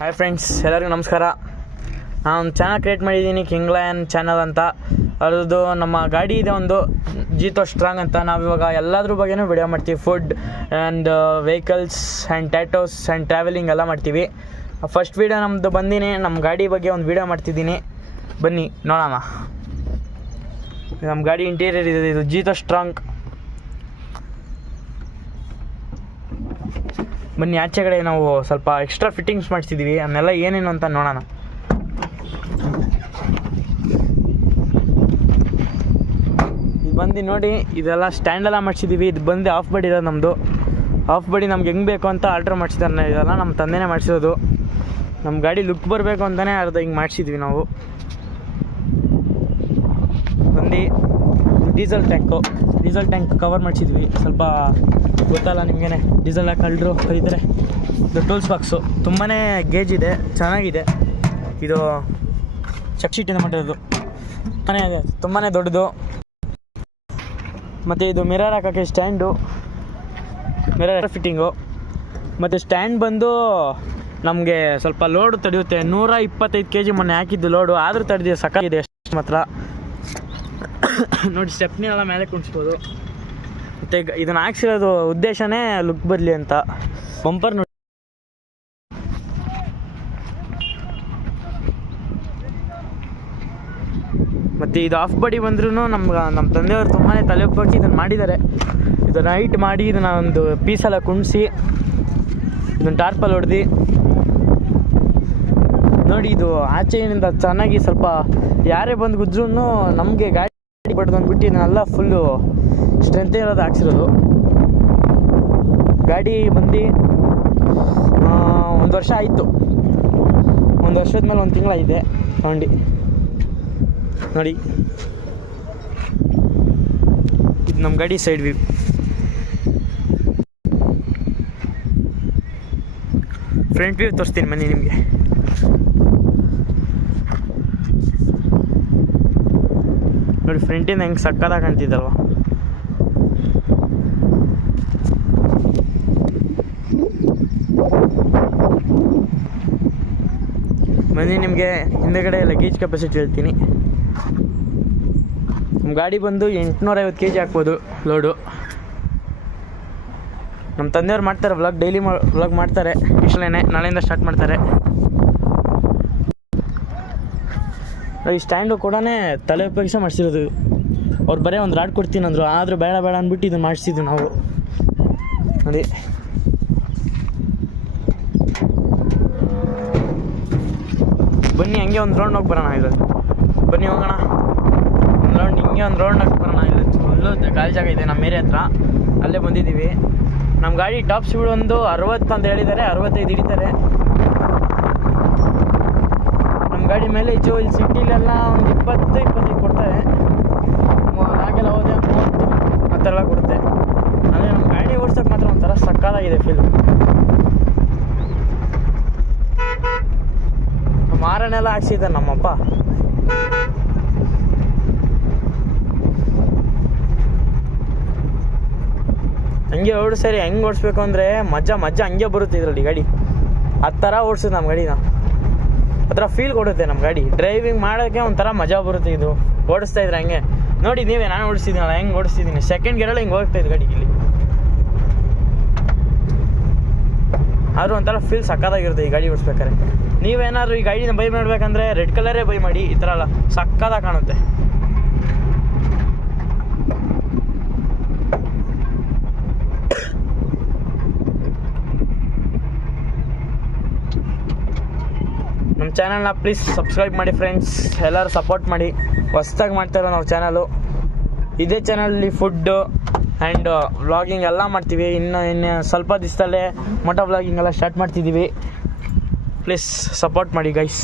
Hi friends, ಎಲ್ಲರಿಗೂ ನಮಸ್ಕಾರ. ನಾನು ಚಾನಲ್ ಕ್ರಿಯೇಟ್ ಮಾಡಿದ್ದೀನಿ, ಕಿಂಗ್ ಲಯನ್ ಚಾನಲ್ ಅಂತ. ಅದ್ರದ್ದು ನಮ್ಮ ಗಾಡಿ ಇದೆ ಒಂದು ಜೀತೋ ಸ್ಟ್ರಾಂಗ್ ಅಂತ. ನಾವಿವಾಗ ಎಲ್ಲದ್ರ ಬಗ್ಗೆನೂ ವಿಡಿಯೋ ಮಾಡ್ತೀವಿ. Food and vehicles and tattoos and travelling ಎಲ್ಲ ಮಾಡ್ತೀವಿ. ಫಸ್ಟ್ ವೀಡಿಯೋ ನಮ್ಮದು ಬಂದಿನಿ, ನಮ್ಮ ಗಾಡಿ ಬಗ್ಗೆ ಒಂದು ವೀಡಿಯೋ ಮಾಡ್ತಿದ್ದೀನಿ, ಬನ್ನಿ ನೋಡೋಣ. ನಮ್ಮ ಗಾಡಿ ಇಂಟೀರಿಯರ್ ಇದೆ, ಇದು ಜೀತೋ ಸ್ಟ್ರಾಂಗ್. ಬನ್ನಿ, ಆಚೆ ಕಡೆ ನಾವು ಸ್ವಲ್ಪ ಎಕ್ಸ್ಟ್ರಾ ಫಿಟ್ಟಿಂಗ್ಸ್ ಮಾಡಿಸಿದ್ದೀವಿ, ಅದನ್ನೆಲ್ಲ ಏನೇನು ಅಂತ ನೋಡೋಣ. ಇದು ಬಂದು ನೋಡಿ, ಇದೆಲ್ಲ ಸ್ಟ್ಯಾಂಡೆಲ್ಲ ಮಾಡಿಸಿದ್ದೀವಿ. ಇದು ಬಂದು ಆಫ್ ಬಾಡಿ ಇರೋದು ನಮ್ಮದು. ಆಫ್ ಬಾಡಿ ನಮ್ಗೆ ಹೆಂಗೆ ಬೇಕು ಅಂತ ಆಲ್ಟ್ರ್ ಮಾಡಿಸಿದಾರೆ. ಇದೆಲ್ಲ ನಮ್ಮ ತಂದೆನೇ ಮಾಡಿಸಿರೋದು. ನಮ್ಮ ಗಾಡಿ ಲುಕ್ ಬರಬೇಕು ಅಂತಲೇ ಅರ್ಧ ಹಿಂಗೆ ಮಾಡಿಸಿದ್ವಿ ನಾವು. ಬಂದು ಡೀಸೆಲ್ ಟ್ಯಾಂಕ್ ಕವರ್ ಮಾಡಿಸಿದ್ವಿ. ಸ್ವಲ್ಪ ಗೊತ್ತಲ್ಲ ನಿಮಗೇನೆ, ಡೀಸೆಲ್ ಕಳ್ಳರು ಇದ್ದರೆ. ಇದು ಟೂಲ್ಸ್ ಬಾಕ್ಸು ತುಂಬಾ ಗೇಜ್ ಇದೆ, ಚೆನ್ನಾಗಿದೆ. ಇದು ಚೆಕ್ ಶೀಟಿಂದ ಮಾಡಿರೋದು, ತುಂಬಾ ದೊಡ್ಡದು. ಮತ್ತು ಇದು ಮಿರರ್ ಹಾಕೋಕ್ಕೆ ಸ್ಟ್ಯಾಂಡು, ಮಿರರ್ ಫಿಟ್ಟಿಂಗು. ಮತ್ತು ಸ್ಟ್ಯಾಂಡ್ ಬಂದು ನಮಗೆ ಸ್ವಲ್ಪ ಲೋಡು ತಡೆಯುತ್ತೆ. 125 kg ಮೊನ್ನೆ ಹಾಕಿದ್ದು ಲೋಡು, ಆದರೂ ತಡೆದಿದೆ, ಸಕ್ಕಾಗಿದೆ ಅಷ್ಟು ಮಾತ್ರ. ನೋಡಿ, ಸ್ಟೆಪ್ನಿ ಎಲ್ಲ ಮೇಲೆ ಕುಣಿಸ್ಬೋದು. ಮತ್ತು ಇದನ್ನು ಹಾಕ್ಸಿರೋದು ಉದ್ದೇಶನೇ ಲುಕ್ ಬರಲಿ ಅಂತ. ಬಂಪರ್ ನೋಡಿ, ಮತ್ತು ಇದು ಆಫ್ ಬಾಡಿ ಬಂದ್ರೂ ನಮ್ಮ ತಂದೆಯವರು ತುಂಬಾ ತಲೆ ಹೋಗಿ ಇದನ್ನು ಮಾಡಿದ್ದಾರೆ. ಇದನ್ನು ಹೈಟ್ ಮಾಡಿ ಇದನ್ನು ಒಂದು ಪೀಸೆಲ್ಲ ಕುಣಿಸಿ ಇದನ್ನು ಟಾರ್ಪಲ್ ಹೊಡೆದು ನೋಡಿ. ಇದು ಆಚೆಯಿಂದ ಚೆನ್ನಾಗಿ ಸ್ವಲ್ಪ ಯಾರೇ ಬಂದು ಗುಜ್ರೂ ನಮಗೆ ಗಾಡಿ ಬಡ್ದು ಅಂದ್ಬಿಟ್ಟು ಇದನ್ನೆಲ್ಲ ಫುಲ್ಲು ಸ್ಟ್ರೆಂತ್ ಇರೋದು ಹಾಕ್ಸಿರೋದು. ಗಾಡಿ ಬಂದು 1 ವರ್ಷ ಆಯಿತು. 1 ವರ್ಷದ ಮೇಲೆ 1 ತಿಂಗಳಾಗಿದೆ ತಗೊಂಡು. ನೋಡಿ, ಇದು ನಮ್ಮ ಗಾಡಿ ಸೈಡ್ ವ್ಯೂ. ಫ್ರಂಟ್ ವ್ಯೂ ತೋರಿಸ್ತೀನಿ ಬನ್ನಿ ನಿಮಗೆ. ನೋಡಿ, ಫ್ರಂಟಿಂದ ಹೆಂಗೆ ಸಕ್ಕತ್ತಾಗಿ ಕಾಣ್ತಿದ್ದಲ್ವ. ಬನ್ನಿ, ನಿಮಗೆ ಹಿಂದೆಗಡೆ ಲಗೇಜ್ ಕೆಪಾಸಿಟಿ ಹೇಳ್ತೀನಿ. ನಮ್ಮ ಗಾಡಿ ಬಂದು 850 kg ಹಾಕ್ಬೋದು ಲೋಡು. ನಮ್ಮ ತಂದೆಯವ್ರು ಮಾಡ್ತಾರೆ ವ್ಲಾಗ್, ಡೈಲಿ ವ್ಲಾಗ್ ಮಾಡ್ತಾರೆ. ಇಷ್ಟಲೇ ನಾಳೆಯಿಂದ ಸ್ಟಾರ್ಟ್ ಮಾಡ್ತಾರೆ. ಈ ಸ್ಟ್ಯಾಂಡು ಕೂಡ ತಲೆ ಉಪಯೋಗಿಸ ಮಾಡಿಸಿರೋದು. ಅವ್ರು ಬರೀ ಒಂದು ರಾಡ್ ಕೊಡ್ತೀನಿ ಅಂದರು, ಆದರೂ ಬೇಡ ಅಂದ್ಬಿಟ್ಟು ಇದನ್ನು ಮಾಡಿಸಿದ್ವಿ ನಾವು. ನೋಡಿ, ಬನ್ನಿ ಹಂಗೆ ಒಂದು ರೌಂಡ್ ಹೋಗಿ ಬರೋಣ. ಇದು ಬನ್ನಿ ಹೋಗೋಣ ಒಂದು ರೌಂಡ್, ಹಿಂಗೆ ಒಂದು ರೌಂಡ್ ಹಾಕಿ ಬರೋಣ. ಇದು ಫುಲ್ಲು ಗಾಳಿ ಜಾಗ ಇದೆ ನಮ್ಮ ಏರಿಯಾ ಹತ್ರ, ಅಲ್ಲೇ ಬಂದಿದ್ದೀವಿ. ನಮ್ಮ ಗಾಡಿ ಟಾಪ್ ಸ್ಪೀಡ್ ಒಂದು 60 ಅಂತ ಹೇಳಿದ್ದಾರೆ, 65 ಹಿಡಿತಾರೆ ನಮ್ಮ ಗಾಡಿ ಮೇಲೆ. ಇಲ್ಲಿ ಸಿಟಿಲೆಲ್ಲ ಒಂದು 20-25 ಕೊಡ್ತಾರೆ. ಹಾಗೆಲ್ಲ ಹೋದೆ 30 ಆ ಥರ ಎಲ್ಲ ಕೊಡುತ್ತೆ. ಅಂದರೆ ನಮ್ಮ ಗಾಡಿ ಓಡಿಸೋಕೆ ಮಾತ್ರ ಒಂಥರ ಸಕ್ಕತ್ತಾಗಿದೆ ಫೀಲ್. ಮಾರನೆಲ್ಲ ಹಾಕ್ಸಿದ್ದಾರೆ ನಮ್ಮಪ್ಪ. ಹಂಗೆ ಓಡಿಸರಿ, ಹೆಂಗೆ ಓಡಿಸ್ಬೇಕು ಅಂದರೆ ಮಜಾ ಹಂಗೆ ಬರುತ್ತೆ ಇದರಲ್ಲಿ ಗಾಡಿ. ಆ ಥರ ಓಡಿಸೋದು ನಮ್ಮ ಗಾಡಿನ, ಆ ಥರ ಫೀಲ್ ಕೊಡುತ್ತೆ ನಮ್ಮ ಗಾಡಿ. ಡ್ರೈವಿಂಗ್ ಮಾಡೋಕ್ಕೆ ಒಂಥರ ಮಜಾ ಬರುತ್ತೆ ಇದು ಓಡಿಸ್ತಾ ಇದ್ರೆ. ಹಂಗೆ ನೋಡಿ ನೀವೇ, ನಾನು ಓಡಿಸ್ತಿದ್ದೀನಲ್ಲ ಹೆಂಗೆ ಓಡಿಸ್ತಿದ್ದೀನಿ. ಸೆಕೆಂಡ್ ಗೇರಲ್ಲಿ ಹಿಂಗೆ ಹೋಗ್ತಾಯಿದ್ದು ಗಾಡಿ ಇಲ್ಲಿ. ಆದರೂ ಒಂಥರ ಫೀಲ್ ಸಕ್ಕತ್ತಾಗಿರುತ್ತೆ ಈ ಗಾಡಿ ಓಡಿಸ್ಬೇಕಾದ್ರೆ. ನೀವೇನಾದ್ರು ಈ ಗಾಡಿನ ಬೈ ಮಾಡಬೇಕಂದ್ರೆ ರೆಡ್ ಕಲರೇ ಬೈ ಮಾಡಿ. ಈ ಥರ ಎಲ್ಲ ಸಕ್ಕತ್ತಾಗಿ ಕಾಣುತ್ತೆ. ನಮ್ಮ ಚಾನಲ್ನ ಪ್ಲೀಸ್ ಸಬ್ಸ್ಕ್ರೈಬ್ ಮಾಡಿ ಫ್ರೆಂಡ್ಸ್, ಎಲ್ಲರೂ ಸಪೋರ್ಟ್ ಮಾಡಿ. ಹೊಸ್ದಾಗಿ ಮಾಡ್ತಾಯಿರೋ ನಾವು ಚಾನಲು. ಇದೇ ಚಾನಲಲ್ಲಿ ಫುಡ್ಡು ಆ್ಯಂಡ್ ವ್ಲಾಗಿಂಗ್ ಎಲ್ಲ ಮಾಡ್ತೀವಿ. ಇನ್ನು ಸ್ವಲ್ಪ ದಿವಸದಲ್ಲೇ ಮೋಟೋ ವ್ಲಾಗಿಂಗ್ ಎಲ್ಲ ಸ್ಟಾರ್ಟ್ ಮಾಡ್ತಿದ್ದೀವಿ. ಪ್ಲೀಸ್ ಸಪೋರ್ಟ್ ಮಾಡಿ ಗೈಸ್.